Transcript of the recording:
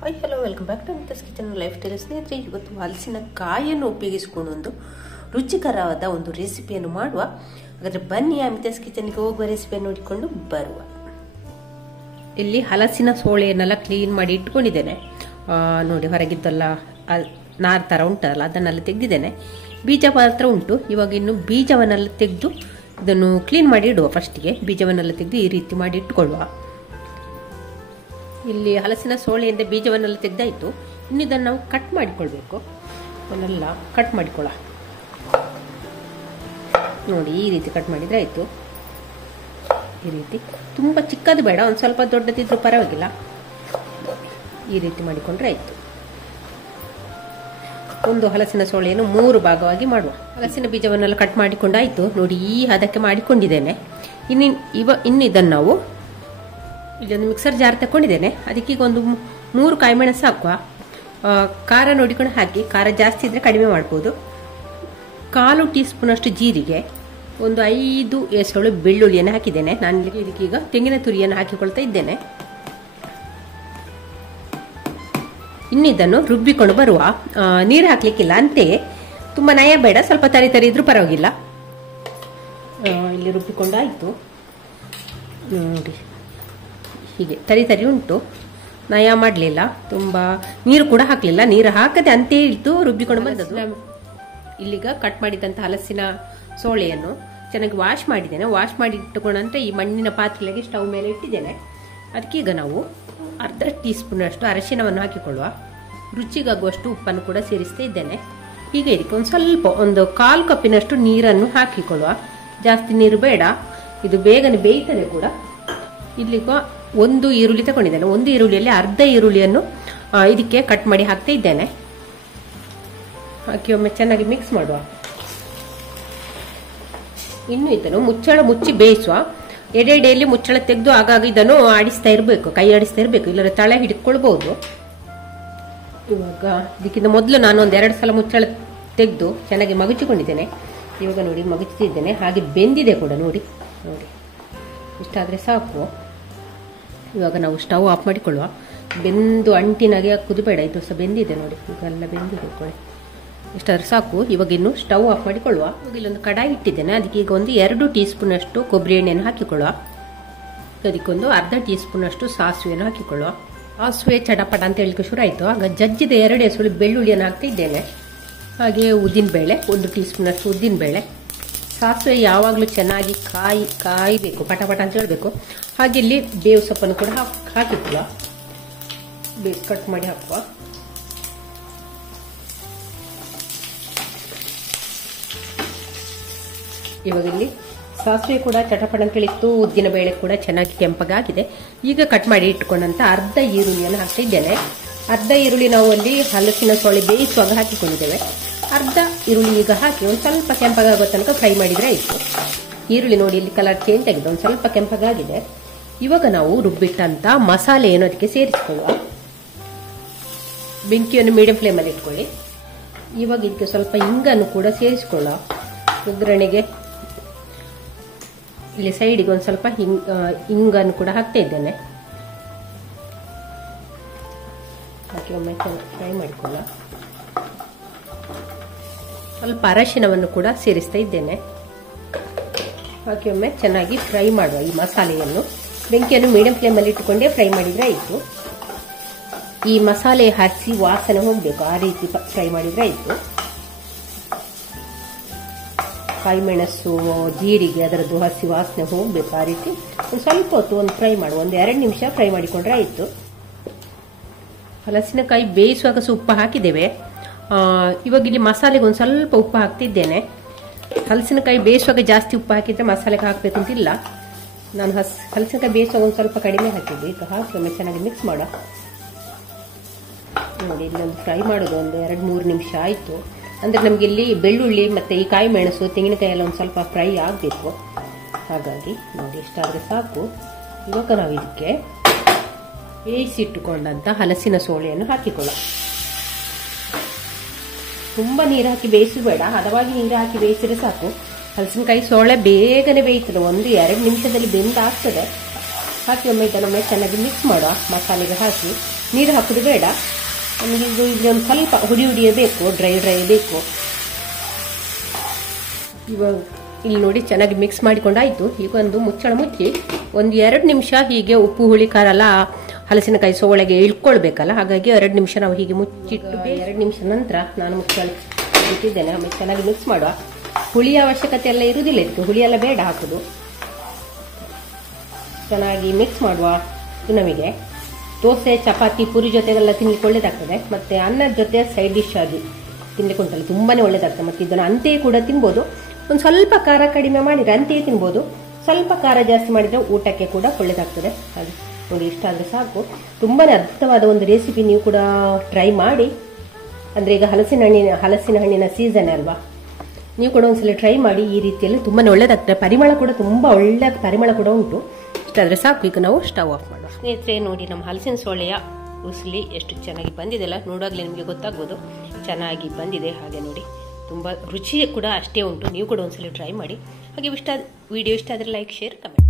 Hi hello welcome back to Mitha's kitchen lifestyle. ಸ್ನೇಹಿತರೆ, ಇವತ್ತು ಹಲಸಿನಕಾಯಿಯನ್ನು ಉಪಯೋಗಿಸಿಕೊಂಡು ಒಂದು ರುಚಿಕರವಾದ ಒಂದು ರೆಸಿಪಿಯನ್ನು ಮಾಡುವ. ಹಾಗಾದ್ರೆ ಬನ್ನಿ ಆ ಮಿತಸ್ ಕಿಚನ್ಗೆ ಹೋಗುವ ರೆಸಿಪಿಯನ್ನು ನೋಡಿಕೊಂಡು ಬರುವ. ಇಲ್ಲಿ ಹಲಸಿನ ಸೋಳೆಯನ್ನೆಲ್ಲ ಕ್ಲೀನ್ ಮಾಡಿ ಇಟ್ಕೊಂಡಿದ್ದೇನೆ. ನೋಡಿ, ಹೊರಗಿದ್ದೆಲ್ಲ ನಾರ್ ತರ ಉಂಟಲ್ಲ ಅದನ್ನೆಲ್ಲ ತೆಗೆದಿದ್ದೇನೆ. ಬೀಜ ಮಾತ್ರ ಉಂಟು. ಇವಾಗ ಇನ್ನು ಬೀಜವನ್ನೆಲ್ಲ ತೆಗೆದು ಇದನ್ನು ಕ್ಲೀನ್ ಮಾಡಿ ಇಡುವ. ಫಸ್ಟಿಗೆ ಬೀಜವನ್ನೆಲ್ಲ ತೆಗೆದು ಈ ರೀತಿ ಮಾಡಿ ಇಟ್ಕೊಳ್ಳುವ. ಇಲ್ಲಿ ಹಲಸಿನ ಸೋಳೆಯಿಂದ ಬೀಜವನ್ನೆಲ್ಲ ತೆಗೆದಾಯಿತು. ಇನ್ನು ಇದನ್ನು ನಾವು ಕಟ್ ಮಾಡಿಕೊಳ್ಬೇಕು. ಅವನ್ನೆಲ್ಲ ಕಟ್ ಮಾಡಿಕೊಳ್ಳ. ನೋಡಿ, ಈ ರೀತಿ ಕಟ್ ಮಾಡಿದ್ರೆ ಆಯಿತು. ಈ ರೀತಿ ತುಂಬ ಚಿಕ್ಕದು ಬೇಡ, ಒಂದು ಸ್ವಲ್ಪ ದೊಡ್ಡದಿದ್ರೂ ಪರವಾಗಿಲ್ಲ. ಈ ರೀತಿ ಮಾಡಿಕೊಂಡ್ರೆ ಆಯಿತು. ಒಂದು ಹಲಸಿನ ಸೋಳೆಯನ್ನು 3 ಭಾಗವಾಗಿ ಮಾಡುವ. ಹಲಸಿನ ಬೀಜವನ್ನೆಲ್ಲ ಕಟ್ ಮಾಡಿಕೊಂಡಾಯಿತು. ನೋಡಿ, ಈ ಹದಕ್ಕೆ ಮಾಡಿಕೊಂಡಿದ್ದೇನೆ. ಇನ್ನು ಇದನ್ನು ನಾವು ಇಲ್ಲೊಂದು ಮಿಕ್ಸರ್ ಜಾರ್ ತಗೊಂಡಿದ್ದೇನೆ. ಅದಕ್ಕೆ ಈಗ ಒಂದು 3 ಕಾಯಿಮೆಣಸು ಹಾಕುವ. ಖಾರ ನೋಡಿಕೊಂಡು ಹಾಕಿ, ಖಾರ ಜಾಸ್ತಿ ಇದ್ರೆ ಕಡಿಮೆ ಮಾಡ್ಬೋದು. 1/4 ಟೀ ಸ್ಪೂನ್ ಅಷ್ಟು ಜೀರಿಗೆ, ಒಂದು 5 ಎಸಳು ಬೆಳ್ಳುಳ್ಳಿಯನ್ನು ಹಾಕಿದ್ದೇನೆ. ನಾನು ಇದಕ್ಕೀಗ ತೆಂಗಿನ ತುರಿಯನ್ನು ಹಾಕಿಕೊಳ್ತಾ ಇದ್ದೇನೆ. ಇನ್ನು ಇದನ್ನು ರುಬ್ಬಿಕೊಂಡು ಬರುವ. ನೀರು ಹಾಕ್ಲಿಕ್ಕಿಲ್ಲ, ಅಂತೆಯೇ ತುಂಬ ನಯ ಬೇಡ, ಸ್ವಲ್ಪ ತರಿ ತರಿ ಇದ್ರೂ ಪರವಾಗಿಲ್ಲ. ಇಲ್ಲಿ ರುಬ್ಬಿಕೊಂಡಾಯಿತು. ನೋಡಿ, ಹೀಗೆ ತರಿ ತರಿ ಉಂಟು, ನಯ ಮಾಡಲಿಲ್ಲ, ತುಂಬ ನೀರು ಕೂಡ ಹಾಕಲಿಲ್ಲ. ನೀರು ಹಾಕದೆ ಅಂತೆ ಇಟ್ಟು ರುಬ್ಬಿಕೊಂಡು ಬಂದದ್ದು. ಇಲ್ಲಿಗ ಕಟ್ ಮಾಡಿದಂಥ ಹಲಸಿನ ಸೋಳೆಯನ್ನು ಚೆನ್ನಾಗಿ ವಾಶ್ ಮಾಡಿದ್ದೇನೆ. ವಾಶ್ ಮಾಡಿ ಇಟ್ಟುಕೊಂಡಂತೆ ಈ ಮಣ್ಣಿನ ಪಾತ್ರೆಗೆ ಸ್ಟವ್ ಮೇಲೆ ಇಟ್ಟಿದ್ದೇನೆ. ಅದಕ್ಕೀಗ ನಾವು ಅರ್ಧ ಟೀ ಸ್ಪೂನ್ ಅಷ್ಟು ಅರಿಶಿನವನ್ನು ಹಾಕಿಕೊಳ್ಳುವ. ರುಚಿಗಾಗುವಷ್ಟು ಉಪ್ಪನ್ನು ಕೂಡ ಸೇರಿಸ್ತಾ ಇದ್ದೇನೆ. ಹೀಗೆ ಇದಕ್ಕೆ ಒಂದು ಸ್ವಲ್ಪ, ಒಂದು 1/4 ಕಪ್ಪಿನಷ್ಟು ನೀರನ್ನು ಹಾಕಿಕೊಳ್ಳುವ. ಜಾಸ್ತಿ ನೀರು ಬೇಡ, ಇದು ಬೇಗನೆ ಬೇಯ್ತದೆ ಕೂಡ. ಇಲ್ಲಿಗ 1 ಈರುಳ್ಳಿ ತಗೊಂಡಿದ್ದೇನೆ. 1 ಈರುಳ್ಳಿಯಲ್ಲಿ ಅರ್ಧ ಈರುಳ್ಳಿಯನ್ನು ಇದಕ್ಕೆ ಕಟ್ ಮಾಡಿ ಹಾಕ್ತಾ ಇದ್ದೇನೆ. ಹಾಕಿ ಒಮ್ಮೆ ಚೆನ್ನಾಗಿ ಮಿಕ್ಸ್ ಮಾಡುವ. ಇನ್ನು ಇದನ್ನು ಮುಚ್ಚಿ ಬೇಯಿಸುವ. ಎಡೆಯಲ್ಲಿ ಮುಚ್ಚಳ ತೆಗೆದು ಆಗಾಗ ಇದನ್ನು ಆಡಿಸ್ತಾ ಇರಬೇಕು, ಕೈ ಆಡಿಸ್ತಾ ಇರಬೇಕು, ಇಲ್ಲದ್ರೆ ತಳ ಹಿಡ್ಕೊಳ್ಬಹುದು. ಇವಾಗ ಇದಕ್ಕಿಂತ ಮೊದಲು ನಾನು 1-2 ಸಲ ಮುಚ್ಚಳ ತೆಗೆದು ಚೆನ್ನಾಗಿ ಮಗುಚಿಕೊಂಡಿದ್ದೇನೆ. ಇವಾಗ ನೋಡಿ, ಮಗುಚಿದ್ದೇನೆ, ಹಾಗೆ ಬೆಂದಿದೆ ಕೂಡ. ನೋಡಿ ನೋಡಿ, ಇಷ್ಟಾದರೆ ಸಾಕು. ಇವಾಗ ನಾವು ಸ್ಟವ್ ಆಫ್ ಮಾಡಿಕೊಳ್ಳುವ. ಬೆಂದು ಅಂಟಿನಾಗೆ ಕುದಿಬೇಡ, ಇದು ಸಹ ಬೆಂದಿದೆ. ನೋಡಿ, ಈಗೆಲ್ಲ ಬೆಂದಿದೆ ಕೊಳೆ. ಇಷ್ಟಾದ್ರೆ ಸಾಕು. ಇವಾಗ ಇನ್ನು ಸ್ಟವ್ ಆಫ್ ಮಾಡಿಕೊಳ್ಳುವ. ಇವಾಗ ಇಲ್ಲೊಂದು ಕಡಾಯಿ ಇಟ್ಟಿದ್ದೇನೆ. ಅದಕ್ಕೆ ಈಗ ಒಂದು 2 ಟೀ ಸ್ಪೂನ್ ಅಷ್ಟು ಕೊಬ್ಬರಿ ಎಣ್ಣೆಯನ್ನು ಹಾಕಿಕೊಳ್ಳುವ. ಅದಕ್ಕೊಂದು ಅರ್ಧ ಟೀ ಸ್ಪೂನ್ ಅಷ್ಟು ಸಾಸಿವೆಯನ್ನು ಹಾಕಿಕೊಳ್ಳುವ. ಸಾಸಿವೆ ಚಟಪಟ ಅಂತ ಹೇಳಿಕ್ಕೆ ಶುರು ಆಯಿತು. ಆಗ ಜಜ್ಜಿದ 2 ಎಸಳು ಬೆಳ್ಳುಳ್ಳಿಯನ್ನು ಹಾಕ್ತಾ ಇದ್ದೇನೆ. ಹಾಗೆ ಉದ್ದಿನಬೇಳೆ, 1 ಟೀ ಸ್ಪೂನ್ ಅಷ್ಟು ಉದ್ದಿನಬೇಳೆ. ಸಾಸಿವೆ ಯಾವಾಗಲೂ ಚೆನ್ನಾಗಿ ಕಾಯಬೇಕು, ಪಟಪಟ ಅಂತ ಹೇಳಬೇಕು. ಹಾಗೆ ಇಲ್ಲಿ ಬೇವು ಸೊಪ್ಪನ್ನು ಕೂಡ ಹಾಕಿಕೊಳ್ಳುವ. ಬೇಸ್ ಕಟ್ ಮಾಡಿ ಹಾಕುವ. ಇವಾಗ ಇಲ್ಲಿ ಸಾಸಿವೆ ಕೂಡ ಚಟಪಟ ಅಂತ ಹೇಳಿತ್ತು, ಉದ್ದಿನ ಬೇಳೆ ಕೂಡ ಚೆನ್ನಾಗಿ ಕೆಂಪಗಾಗಿದೆ. ಈಗ ಕಟ್ ಮಾಡಿ ಇಟ್ಕೊಂಡಂತ ಅರ್ಧ ಈರುಳ್ಳಿಯನ್ನು ಹಾಕ್ತಾ ಇದ್ದೇನೆ. ಅರ್ಧ ಈರುಳ್ಳಿ ನಾವು ಅಲ್ಲಿ ಹಲಸಿನ ಸೋಳೆ ಬೇಯಿಸುವಾಗ ಹಾಕಿಕೊಂಡಿದ್ದೇವೆ. ಅರ್ಧ ಈರುಳ್ಳಿ ಈಗ ಹಾಕಿ ಒಂದು ಸ್ವಲ್ಪ ಕೆಂಪಗಾಗೋ ತನಕ ಫ್ರೈ ಮಾಡಿದ್ರೆ ಆಯಿತು. ಈರುಳ್ಳಿ ನೋಡಿ, ಇಲ್ಲಿ ಕಲರ್ ಚೇಂಜ್ ಆಗಿದೆ, ಒಂದು ಸ್ವಲ್ಪ ಕೆಂಪಗಾಗಿದೆ. ಇವಾಗ ನಾವು ರುಬ್ಬಿಟ್ಟಂತ ಮಸಾಲೆಯನ್ನು ಅದಕ್ಕೆ ಸೇರಿಸಿಕೊಳ್ಳುವ. ಬೆಂಕಿಯನ್ನು ಮೀಡಿಯಂ ಫ್ಲೇಮಲ್ಲಿ ಇಟ್ಕೊಳ್ಳಿ. ಇವಾಗ ಇದಕ್ಕೆ ಸ್ವಲ್ಪ ಇಂಗನ್ನು ಕೂಡ ಸೇರಿಸಿಕೊಳ್ಳುವ. ಒಗ್ಗರಣೆಗೆ ಇಲ್ಲಿ ಸೈಡಿಗೆ ಒಂದು ಸ್ವಲ್ಪ ಇಂಗನ್ನು ಕೂಡ ಹಾಕ್ತಾ ಇದ್ದೇನೆ. ಹಾಕಿ ಒಮ್ಮೆ ಫ್ರೈ ಮಾಡಿಕೊಳ್ಳ. ಸ್ವಲ್ಪ ಅರಶಿನವನ್ನು ಕೂಡ ಸೇರಿಸ್ತಾ ಇದ್ದೇನೆ. ಹಾಕಿ ಒಮ್ಮೆ ಚೆನ್ನಾಗಿ ಫ್ರೈ ಮಾಡುವ ಈ ಮಸಾಲೆಯನ್ನು. ಬೆಂಕಿಯನ್ನು ಮೀಡಿಯಂ ಫ್ಲೇಮಲ್ಲಿ ಇಟ್ಟುಕೊಂಡೇ ಫ್ರೈ ಮಾಡಿದ್ರೆ ಆಯಿತು. ಈ ಮಸಾಲೆ ಹಸಿ ವಾಸನೆ ಹೋಗಬೇಕು, ಆ ರೀತಿ ಫ್ರೈ ಮಾಡಿದ್ರೆ ಆಯಿತು. ಕಾಯಿಮೆಣಸು, ಜೀರಿಗೆ ಅದರದ್ದು ಹಸಿ ವಾಸನೆ ಹೋಗಬೇಕು, ಆ ರೀತಿ ಒಂದು ಸ್ವಲ್ಪ ಹೊತ್ತು ಒಂದು ಫ್ರೈ ಮಾಡುವ. 1-2 ನಿಮಿಷ ಫ್ರೈ ಮಾಡಿಕೊಂಡ್ರೆ ಆಯಿತು. ಹಲಸಿನಕಾಯಿ ಬೇಯಿಸುವಾಗ ಸಹ ಉಪ್ಪು ಹಾಕಿದ್ದೇವೆ. ಇವಾಗ ಇಲ್ಲಿ ಮಸಾಲೆಗೆ ಒಂದು ಸ್ವಲ್ಪ ಉಪ್ಪು ಹಾಕ್ತಿದ್ದೇನೆ. ಹಲಸಿನಕಾಯಿ ಬೇಯಿಸುವಾಗ ಜಾಸ್ತಿ ಉಪ್ಪು ಹಾಕಿದ್ರೆ ಮಸಾಲೆಗೆ ಹಾಕಬೇಕು ಅಂತಿಲ್ಲ. ನಾನು ಹಲಸಿನಕಾಯಿ ಬೇಯಿಸುವಾಗ ಒಂದು ಸ್ವಲ್ಪ ಕಡಿಮೆ ಹಾಕಿದ್ದೆ. ಈಗ ಹಾಕಿ ಒಮ್ಮೆ ಚೆನ್ನಾಗಿ ಮಿಕ್ಸ್ ಮಾಡ. ನೋಡಿ, ಇಲ್ಲೊಂದು ಫ್ರೈ ಮಾಡೋದು ಒಂದು 2-3 ನಿಮಿಷ ಆಯಿತು. ಅಂದರೆ ನಮಗೆ ಇಲ್ಲಿ ಬೆಳ್ಳುಳ್ಳಿ ಮತ್ತು ಈ ಕಾಯಿ ಮೆಣಸು, ತೆಂಗಿನಕಾಯಿ ಎಲ್ಲ ಒಂದು ಸ್ವಲ್ಪ ಫ್ರೈ ಆಗಬೇಕು. ಹಾಗಾಗಿ ನೋಡಿ, ಇಷ್ಟಾದರೆ ಸಾಕು. ಇವಾಗ ನಾವು ಇದಕ್ಕೆ ಬೇಯಿಸಿಟ್ಟುಕೊಂಡಂಥ ಹಲಸಿನ ಸೋಳೆಯನ್ನು ಹಾಕಿಕೊಳ್ಳ. ತುಂಬ ನೀರು ಹಾಕಿ ಬೇಯಿಸಬೇಡ, ಹದವಾಗಿ ನೀರು ಹಾಕಿ ಬೇಯಿಸಿದ್ರೆ ಸಾಕು. ಹಲಸಿನಕಾಯಿ ಸೋಳೆ ಬೇಗನೆ ಬೇಯ್ತದೆ, 1-2 ನಿಮಿಷದಲ್ಲಿ ಬೆಂದಾಗ್ತದೆ. ಹಾಕಿ ಒಮ್ಮೆ ಇದನ್ನೊಮ್ಮೆ ಚೆನ್ನಾಗಿ ಮಿಕ್ಸ್ ಮಾಡುವ. ಮಸಾಲೆಗೆ ಹಾಕಿ ನೀರು ಹಾಕೋದು ಬೇಡ. ನಮಗೆ ಇಲ್ಲಿ ಒಂದು ಸ್ವಲ್ಪ ಹುಡಿಯೇ ಬೇಕು, ಡ್ರೈ ಬೇಕು. ಇವಾಗ ಇಲ್ಲಿ ನೋಡಿ ಚೆನ್ನಾಗಿ ಮಿಕ್ಸ್ ಮಾಡಿಕೊಂಡಾಯ್ತು. ಈಗ ಒಂದು ಮುಚ್ಚಳ ಮುಚ್ಚಿ ಒಂದು 2 ನಿಮಿಷ ಹೀಗೆ ಉಪ್ಪು ಹುಳಿ ಖಾರ ಎಲ್ಲ ಹಲಸಿನಕಾಯಿ ಒಳಗೆ ಇಳ್ಕೊಳ್ಬೇಕಲ್ಲ, ಹಾಗಾಗಿ 2 ನಿಮಿಷ ನಾವು ಹೀಗೆ ಮುಚ್ಚಿಟ್ಟು 2 ನಿಮಿಷ ನಂತರ ನಾನು ಮುಚ್ಚಳ ಇಟ್ಟಿದ್ದೇನೆ. ಆಮೇಲೆ ಚೆನ್ನಾಗಿ ಮಿಕ್ಸ್ ಮಾಡುವ. ಹುಳಿ ಅವಶ್ಯಕತೆ ಎಲ್ಲ ಇರುವುದಿಲ್ಲ, ಇದಕ್ಕೆ ಹುಳಿ ಎಲ್ಲ ಬೇಡ ಹಾಕೋದು. ಚೆನ್ನಾಗಿ ಮಿಕ್ಸ್ ಮಾಡುವ. ಇದು ನಮಗೆ ದೋಸೆ ಚಪಾತಿ ಪೂರಿ ಜೊತೆಗೆಲ್ಲ ತಿನ್ಲಿಕ್ಕೆ ಒಳ್ಳೇದಾಗ್ತದೆ. ಮತ್ತೆ ಅನ್ನದ ಜೊತೆ ಸೈಡ್ ಡಿಶ್ ಆಗಿ ತಿನ್ಲಿಕ್ಕೆ ಉಂಟಲ್ಲ ತುಂಬಾನೇ ಒಳ್ಳೇದಾಗ್ತದೆ. ಮತ್ತೆ ಇದನ್ನು ಅಂತೆಯೇ ಕೂಡ ತಿನ್ಬೋದು. ಒಂದು ಸ್ವಲ್ಪ ಖಾರ ಕಡಿಮೆ ಮಾಡಿದ್ರೆ ಅಂತೆಯೇ ತಿನ್ಬೋದು, ಸ್ವಲ್ಪ ಖಾರ ಜಾಸ್ತಿ ಮಾಡಿದ್ರೆ ಊಟಕ್ಕೆ ಕೂಡ ಒಳ್ಳೇದಾಗ್ತದೆ. ಹಾಗೆ ನೋಡಿ, ಇಷ್ಟ ಆದರೆ ಸಾಕು. ತುಂಬಾನೇ ಅದ್ಭುತವಾದ ಒಂದು ರೆಸಿಪಿ, ನೀವು ಕೂಡ ಟ್ರೈ ಮಾಡಿ. ಅಂದ್ರೆ ಈಗ ಹಲಸಿನ ಹಣ್ಣಿನ ಸೀಸನ್ ಅಲ್ವಾ, ನೀವು ಕೂಡ ಒಂದ್ಸಲ ಟ್ರೈ ಮಾಡಿ. ಈ ರೀತಿಯಲ್ಲಿ ತುಂಬಾನೇ ಒಳ್ಳೇದಾಗ್ತದೆ. ಪರಿಮಳ ಕೂಡ ತುಂಬಾ ಒಳ್ಳೆ ಪರಿಮಳ ಕೂಡ ಉಂಟು. ಇಷ್ಟ ಆದರೆ ಸಾಕು. ಈಗ ನಾವು ಸ್ಟವ್ ಆಫ್ ಮಾಡುವ. ಸ್ನೇಹಿತರೆ ನೋಡಿ, ನಮ್ಮ ಹಲಸಿನ ಸೊಳ್ಳೆಯ ಉಸ್ಲಿ ಎಷ್ಟು ಚೆನ್ನಾಗಿ ಬಂದಿದೆಲ್ಲ, ನೋಡಾಗ್ಲೇ ನಿಮಗೆ ಗೊತ್ತಾಗ್ಬೋದು ಚೆನ್ನಾಗಿ ಬಂದಿದೆ. ಹಾಗೆ ನೋಡಿ, ತುಂಬ ರುಚಿ ಕೂಡ ಅಷ್ಟೇ ಉಂಟು. ನೀವು ಕೂಡ ಒಂದ್ಸಲ ಟ್ರೈ ಮಾಡಿ. ಹಾಗೆ ವಿಡಿಯೋ ಇಷ್ಟ ಆದರೆ ಲೈಕ್, ಶೇರ್, ಕಮೆಂಟ್.